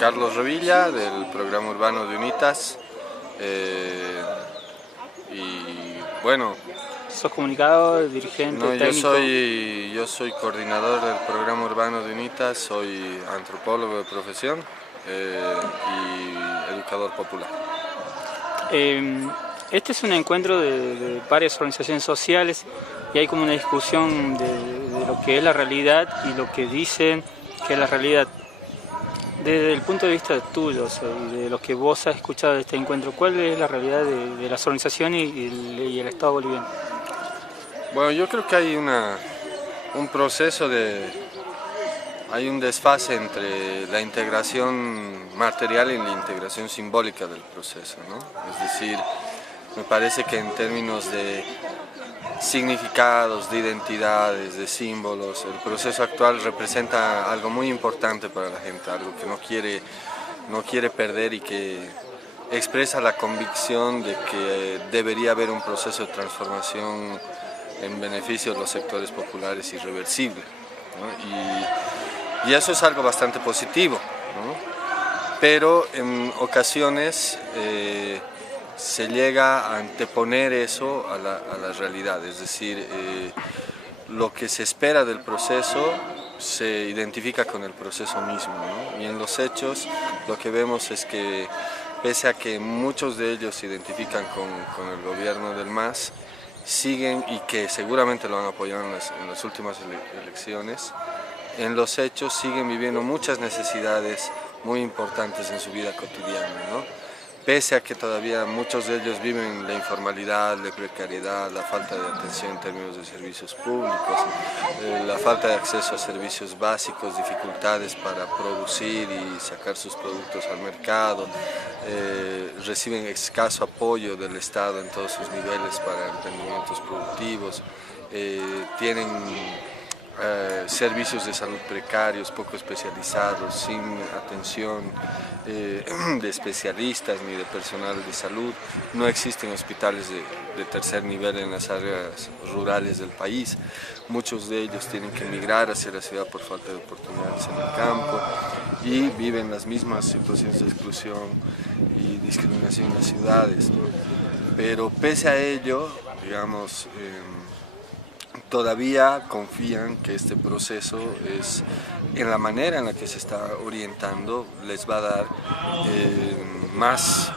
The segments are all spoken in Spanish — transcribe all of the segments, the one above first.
Carlos Revilla, del programa urbano de UNITAS. Y bueno... ¿Sos comunicador, dirigente, no, técnico? yo soy coordinador del programa urbano de UNITAS, soy antropólogo de profesión y educador popular. Este es un encuentro de varias organizaciones sociales y hay como una discusión de lo que es la realidad y lo que dicen que es la realidad. Desde el punto de vista tuyo, o sea, y de lo que vos has escuchado de este encuentro, ¿cuál es la realidad de las organizaciones y el Estado boliviano? Bueno, yo creo que hay un proceso hay un desfase entre la integración material y la integración simbólica del proceso, ¿no? Es decir, me parece que en términos de significados, de identidades, de símbolos, el proceso actual representa algo muy importante para la gente, algo que no quiere perder y que expresa la convicción de que debería haber un proceso de transformación en beneficio de los sectores populares irreversible, ¿no? Y eso es algo bastante positivo, ¿no? Pero en ocasiones se llega a anteponer eso a la realidad, es decir, lo que se espera del proceso se identifica con el proceso mismo, ¿no? Y en los hechos lo que vemos es que pese a que muchos de ellos se identifican con el gobierno del MAS, siguen, y que seguramente lo han apoyado en las últimas elecciones, en los hechos siguen viviendo muchas necesidades muy importantes en su vida cotidiana, ¿no? Pese a que todavía muchos de ellos viven la informalidad, la precariedad, la falta de atención en términos de servicios públicos, la falta de acceso a servicios básicos, dificultades para producir y sacar sus productos al mercado, reciben escaso apoyo del Estado en todos sus niveles para emprendimientos productivos, tienen servicios de salud precarios, poco especializados, sin atención de especialistas ni de personal de salud. No existen hospitales de tercer nivel en las áreas rurales del país. Muchos de ellos tienen que emigrar hacia la ciudad por falta de oportunidades en el campo y viven las mismas situaciones de exclusión y discriminación en las ciudades, ¿no? Pero pese a ello, digamos, todavía confían que este proceso es, en la manera en la que se está orientando, les va a dar más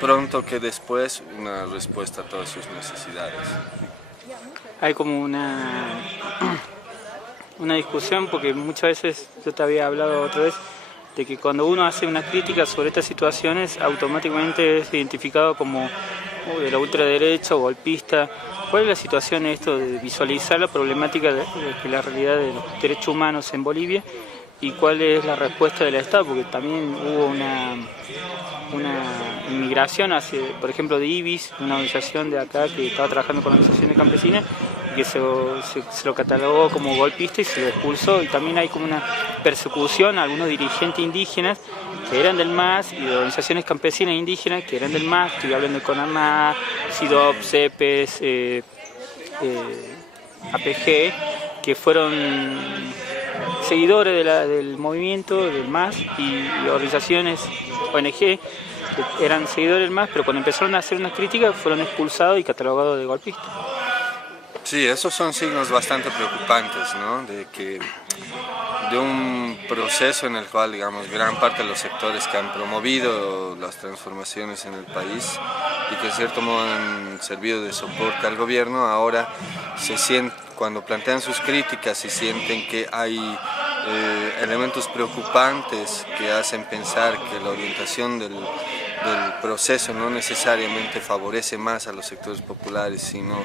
pronto que después una respuesta a todas sus necesidades. Hay como una discusión, porque muchas veces, yo te había hablado otra vez, de que cuando uno hace una crítica sobre estas situaciones, automáticamente es identificado como de la ultraderecha o golpista. ¿Cuál es la situación de esto de visualizar la problemática de la realidad de los derechos humanos en Bolivia y cuál es la respuesta del Estado? Porque también hubo una inmigración hacia, por ejemplo, de IBIS, una organización de acá que estaba trabajando con organizaciones campesinas y que se lo catalogó como golpista y se lo expulsó, y también hay como una persecución a algunos dirigentes indígenas que eran del MAS y de organizaciones campesinas indígenas que eran del MAS. Estoy hablando de CONAMA, SIDOP, CEPES, APG, que furon seguidores del movimiento del MAS y organizaciones ONG que eran seguidores del MAS, pero cuando empezaron a hacer unas críticas fueron expulsados y catalogados de golpistas. Sí, esos son signos bastante preocupantes, ¿no? De un proceso en el cual, digamos, gran parte de los sectores que han promovido las transformaciones en el país y que en cierto modo han servido de soporte al gobierno, ahora cuando plantean sus críticas y sienten que hay elementos preocupantes que hacen pensar que la orientación del proceso no necesariamente favorece más a los sectores populares, sino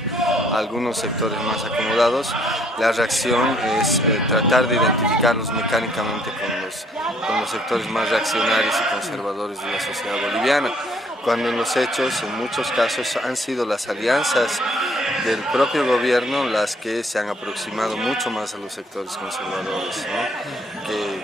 a algunos sectores más acomodados, la reacción es tratar de identificarlos mecánicamente con los sectores más reaccionarios y conservadores de la sociedad boliviana, cuando en los hechos, en muchos casos, han sido las alianzas del propio gobierno las que se han aproximado mucho más a los sectores conservadores, ¿no? que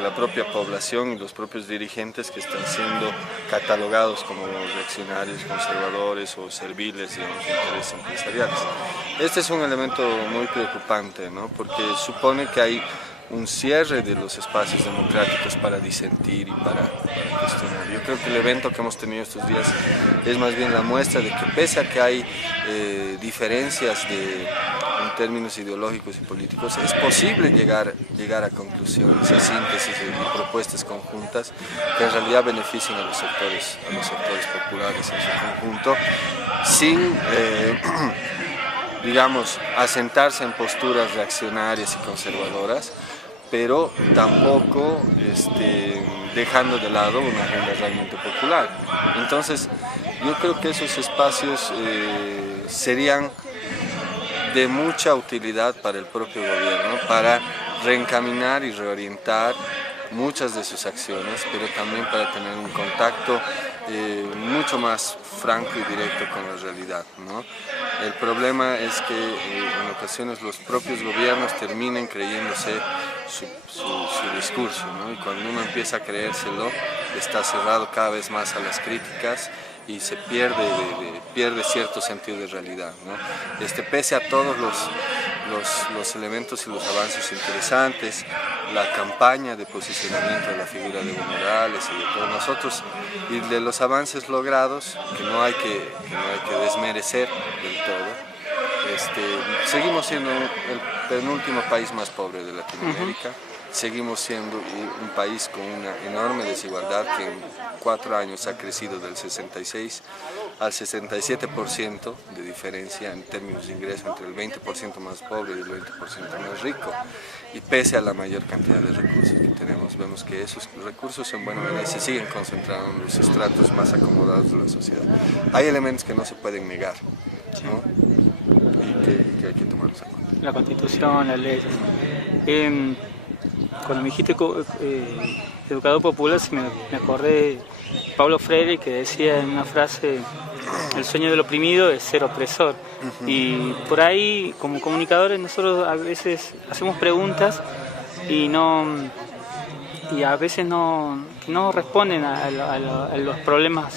la propia población y los propios dirigentes que están siendo catalogados como reaccionarios, conservadores o serviles, digamos, de intereses empresariales. Este es un elemento muy preocupante, ¿no? Porque supone que hay un cierre de los espacios democráticos para disentir y para cuestionar. Yo creo que el evento que hemos tenido estos días es más bien la muestra de que pese a que hay diferencias en términos ideológicos y políticos, es posible llegar a conclusiones, a síntesis y propuestas conjuntas que en realidad beneficien a los sectores populares en su conjunto, sin digamos, asentarse en posturas reaccionarias y conservadoras, pero tampoco dejando de lado una agenda realmente popular. Entonces, yo creo que esos espacios serían de mucha utilidad para el propio gobierno, para reencaminar y reorientar muchas de sus acciones, pero también para tener un contacto mucho más franco y directo con la realidad, ¿no? El problema es que en ocasiones los propios gobiernos terminen creyéndose su discurso, ¿no? Y cuando uno empieza a creérselo, está cerrado cada vez más a las críticas y se pierde cierto sentido de realidad, ¿no? Pese a todos los elementos y los avances interesantes, la campaña de posicionamiento de la figura de Evo Morales y de todos nosotros, y de los avances logrados, que no hay que desmerecer del todo, seguimos siendo el penúltimo país más pobre de Latinoamérica. Seguimos siendo un país con una enorme desigualdad que en 4 años ha crecido del 66 al 67% de diferencia en términos de ingreso entre el 20% más pobre y el 20% más rico. Y pese a la mayor cantidad de recursos que tenemos, vemos que esos recursos en buena medida se siguen concentrando en los estratos más acomodados de la sociedad. Hay elementos que no se pueden negar, ¿no? Y que hay que tomarlos en cuenta. La Constitución, las leyes. Cuando me dijiste educador popular, me acordé de Paulo Freire, que decía en una frase: el sueño del oprimido es ser opresor. Y por ahí, como comunicadores, nosotros a veces hacemos preguntas y a veces no responden a los problemas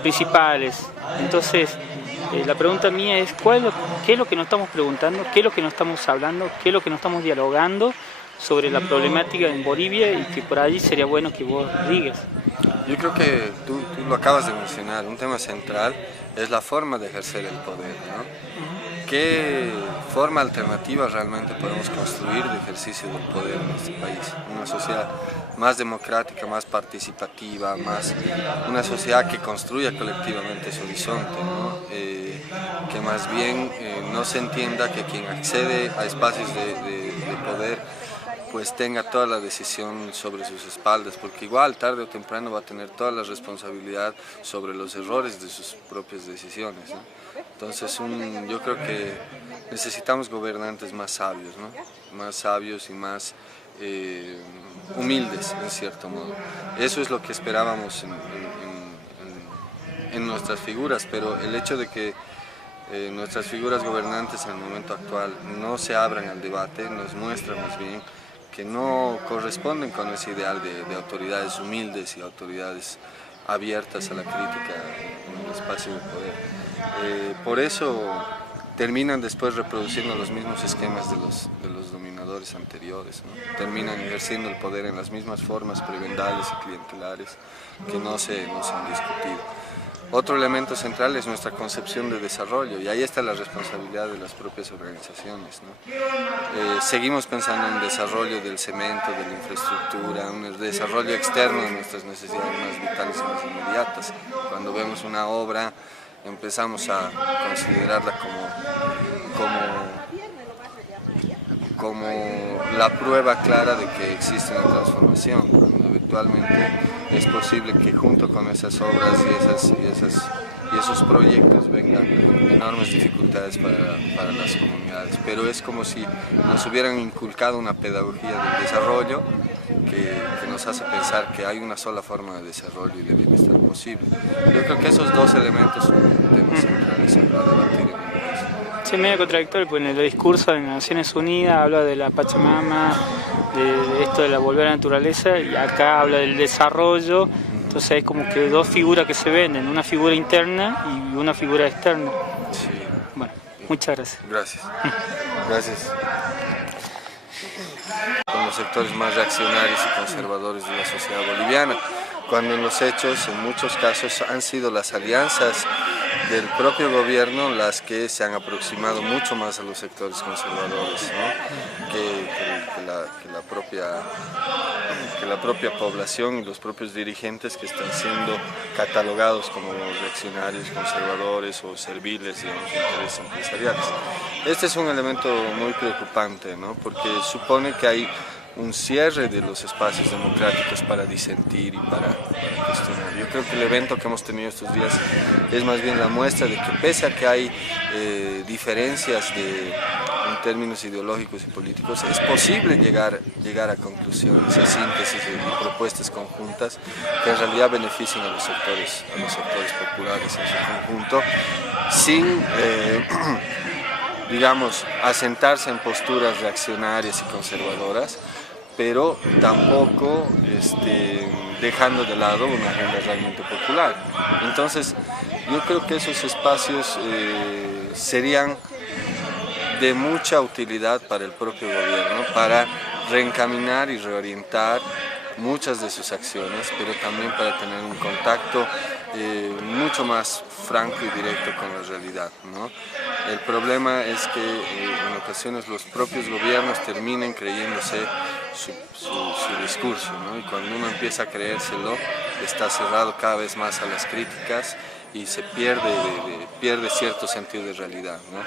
principales. Entonces, la pregunta mía es: ¿qué es lo que nos estamos preguntando? ¿Qué es lo que nos estamos hablando? ¿Qué es lo que nos estamos dialogando sobre la problemática en Bolivia? Y que por allí sería bueno que vos digas. Yo creo que tú lo acabas de mencionar, un tema central es la forma de ejercer el poder, ¿no? ¿Qué forma alternativa realmente podemos construir de ejercicio del poder en este país? Una sociedad más democrática, más participativa, una sociedad que construya colectivamente ese horizonte, ¿no? Que más bien no se entienda que quien accede a espacios de poder pues tenga toda la decisión sobre sus espaldas, porque igual tarde o temprano va a tener toda la responsabilidad sobre los errores de sus propias decisiones, ¿no? Entonces yo creo que necesitamos gobernantes más sabios, ¿no? Más sabios y más humildes, en cierto modo. Eso es lo que esperábamos en nuestras figuras, pero el hecho de que nuestras figuras gobernantes en el momento actual no se abran al debate nos muestra más bien que no corresponden con ese ideal de autoridades humildes y autoridades abiertas a la crítica en el espacio de poder. Por eso terminan después reproduciendo los mismos esquemas de los dominadores anteriores, ¿no? Terminan ejerciendo el poder en las mismas formas prebendales y clientelares que no se han discutido. Otro elemento central es nuestra concepción de desarrollo, y ahí está la responsabilidad de las propias organizaciones, ¿no? Seguimos pensando en desarrollo del cemento, de la infraestructura, un desarrollo externo de nuestras necesidades más vitales y más inmediatas. Cuando vemos una obra empezamos a considerarla como la prueba clara de que existe una transformación, cuando eventualmente es posible que junto con esas obras y esos proyectos vengan enormes dificultades para las comunidades. Pero es como si nos hubieran inculcado una pedagogía del desarrollo que nos hace pensar que hay una sola forma de desarrollo y de bienestar posible. Yo creo que esos dos elementos son temas centrales a debatir en el país. Sí, medio contradictorio, pues en el discurso de Naciones Unidas habla de la Pachamama, de esto de la volver a la naturaleza, y acá habla del desarrollo. Entonces hay como que dos figuras que se venden, una figura interna y una figura externa. Sí. Bueno, muchas gracias. Gracias. Gracias. los sectores más reaccionarios y conservadores de la sociedad boliviana, cuando en los hechos, en muchos casos, han sido las alianzas del propio gobierno las que se han aproximado mucho más a los sectores conservadores, ¿no? que la propia población y los propios dirigentes que están siendo catalogados como reaccionarios, conservadores o serviles, digamos, de intereses empresariales. Este es un elemento muy preocupante, ¿no? Porque supone que hay un cierre de los espacios democráticos para disentir y para cuestionar. Yo creo que el evento que hemos tenido estos días es más bien la muestra de que pese a que hay diferencias en términos ideológicos y políticos, es posible llegar a conclusiones, a síntesis y propuestas conjuntas que en realidad beneficien a los sectores populares en su conjunto, sin digamos, asentarse en posturas reaccionarias y conservadoras, pero tampoco dejando de lado una agenda realmente popular. Entonces, yo creo que esos espacios serían de mucha utilidad para el propio gobierno, para reencaminar y reorientar muchas de sus acciones, pero también para tener un contacto mucho más franco y directo con la realidad, ¿no? El problema es que en ocasiones los propios gobiernos terminen creyéndose su discurso, ¿no? Y cuando uno empieza a creérselo, está cerrado cada vez más a las críticas y se pierde cierto sentido de realidad, ¿no?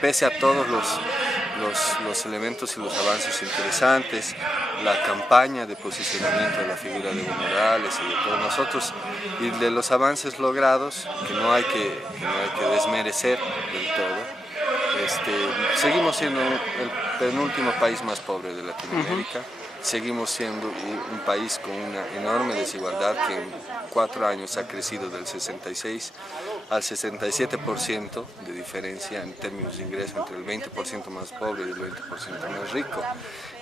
Pese a todos los elementos y los avances interesantes, la campaña de posicionamiento de la figura de Evo Morales y de todos nosotros, y de los avances logrados, que no hay que desmerecer del todo, seguimos siendo el penúltimo país más pobre de Latinoamérica. Seguimos siendo un país con una enorme desigualdad que en 4 años ha crecido del 66 al 67% de diferencia en términos de ingreso entre el 20% más pobre y el 20% más rico.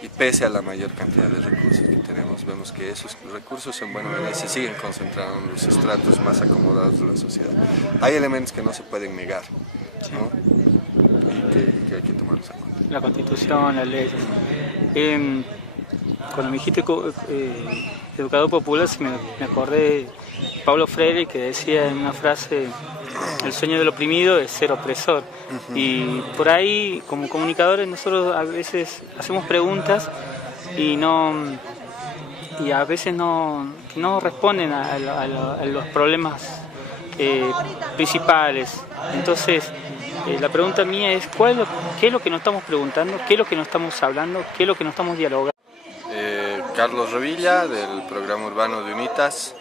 Y pese a la mayor cantidad de recursos que tenemos, vemos que esos recursos en buena medida se siguen concentrando en los estratos más acomodados de la sociedad. Hay elementos que no se pueden negar, ¿no? Y que hay que tomarlos en cuenta. La Constitución, las leyes. Cuando me dijiste educador popular, me acordé de Paulo Freire, que decía en una frase: el sueño del oprimido es ser opresor. Y por ahí, como comunicadores, nosotros a veces hacemos preguntas y a veces no responden a los problemas principales. Entonces, la pregunta mía es: ¿qué es lo que nos estamos preguntando? ¿Qué es lo que nos estamos hablando? ¿Qué es lo que nos estamos dialogando? Carlos Revilla, del programa urbano de UNITAS,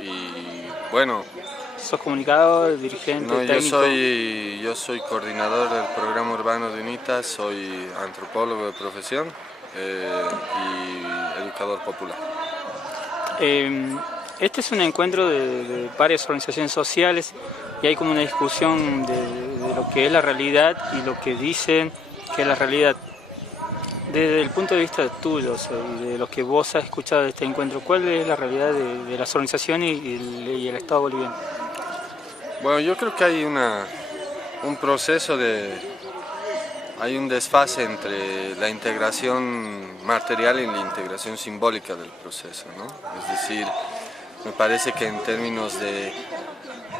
y bueno... ¿Sos comunicador, dirigente, no, técnico? Yo soy coordinador del programa urbano de UNITAS, soy antropólogo de profesión y educador popular. Este es un encuentro de varias organizaciones sociales y hay como una discusión de lo que es la realidad y lo que dicen que es la realidad. Desde el punto de vista tuyo, de lo que vos has escuchado de este encuentro, ¿cuál es la realidad de las organizaciones y el Estado boliviano? Bueno, yo creo que hay un proceso hay un desfase entre la integración material y la integración simbólica del proceso, ¿no? Es decir, me parece que en términos de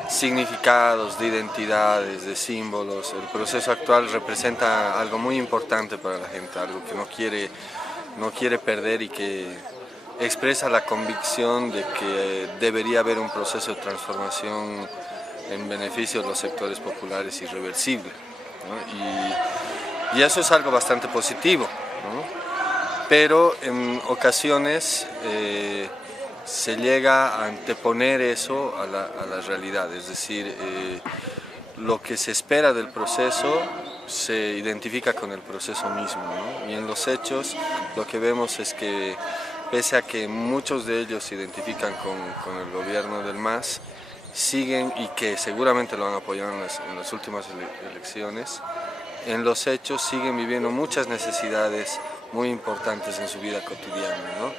significados, de identidades, de símbolos, el proceso actual representa algo muy importante para la gente, algo que no quiere perder y que expresa la convicción de que debería haber un proceso de transformación en beneficio de los sectores populares irreversible, ¿no? Y eso es algo bastante positivo, ¿no? Pero en ocasiones se llega a anteponer eso a la realidad, es decir, lo que se espera del proceso se identifica con el proceso mismo, ¿no? Y en los hechos lo que vemos es que pese a que muchos de ellos se identifican con el gobierno del MAS, siguen, y que seguramente lo han apoyado en las últimas elecciones, en los hechos siguen viviendo muchas necesidades muy importantes en su vida cotidiana, ¿no?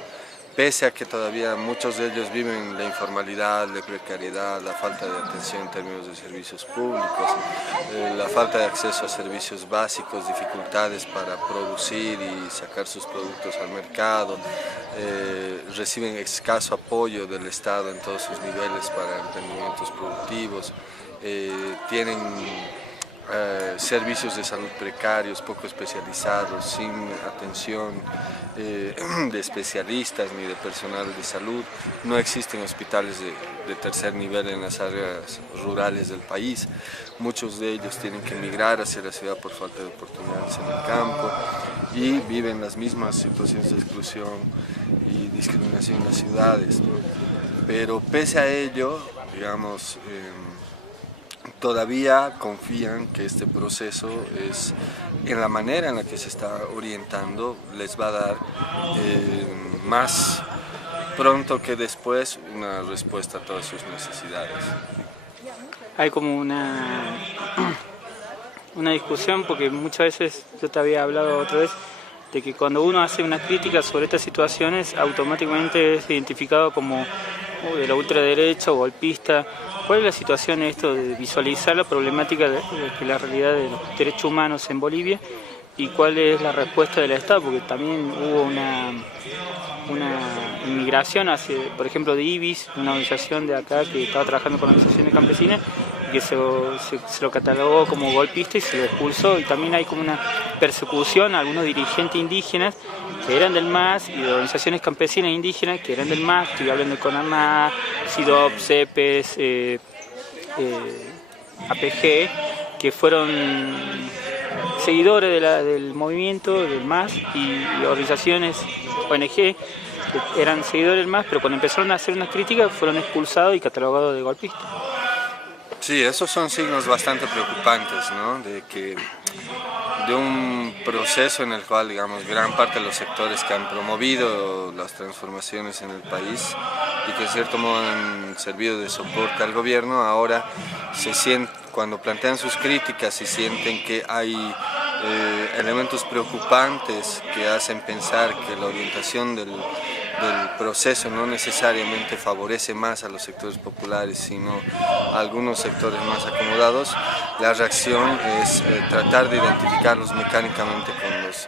pese a que todavía muchos de ellos viven la informalidad, la precariedad, la falta de atención en términos de servicios públicos, la falta de acceso a servicios básicos, dificultades para producir y sacar sus productos al mercado, reciben escaso apoyo del Estado en todos sus niveles para emprendimientos productivos, tienen servicios de salud precarios, poco especializados, sin atención de especialistas ni de personal de salud. No existen hospitales de tercer nivel en las áreas rurales del país. Muchos de ellos tienen que emigrar hacia la ciudad por falta de oportunidades en el campo y viven las mismas situaciones de exclusión y discriminación en las ciudades. Pero pese a ello, digamos, todavía confían que este proceso es, en la manera en la que se está orientando, les va a dar más pronto que después una respuesta a todas sus necesidades. Hay como una discusión, porque muchas veces, yo te había hablado otra vez, de que cuando uno hace una crítica sobre estas situaciones, automáticamente es identificado como de la ultraderecha o golpista. ¿Cuál es la situación de esto de visualizar la problemática de la realidad de los derechos humanos en Bolivia y cuál es la respuesta del Estado? Porque también hubo una inmigración hacia, por ejemplo, de IBIS, una organización de acá que estaba trabajando con organizaciones campesinas y que se lo catalogó como golpista y se lo expulsó, y también hay como una persecución a algunos dirigentes indígenas que eran del MAS y de organizaciones campesinas indígenas que eran del MAS, estoy hablando de CONAMA, SIDOP, CEPES, APG, que furon seguidores del movimiento del MAS y organizaciones ONG que eran seguidores del MAS, pero cuando empezaron a hacer unas críticas fueron expulsados y catalogados de golpistas. Sí, esos son signos bastante preocupantes, ¿no? De un proceso en el cual, digamos, gran parte de los sectores que han promovido las transformaciones en el país y que en cierto modo han servido de soporte al gobierno, ahora cuando plantean sus críticas y sienten que hay elementos preocupantes que hacen pensar que la orientación del proceso no necesariamente favorece más a los sectores populares, sino a algunos sectores más acomodados, la reacción es tratar de identificarlos mecánicamente con los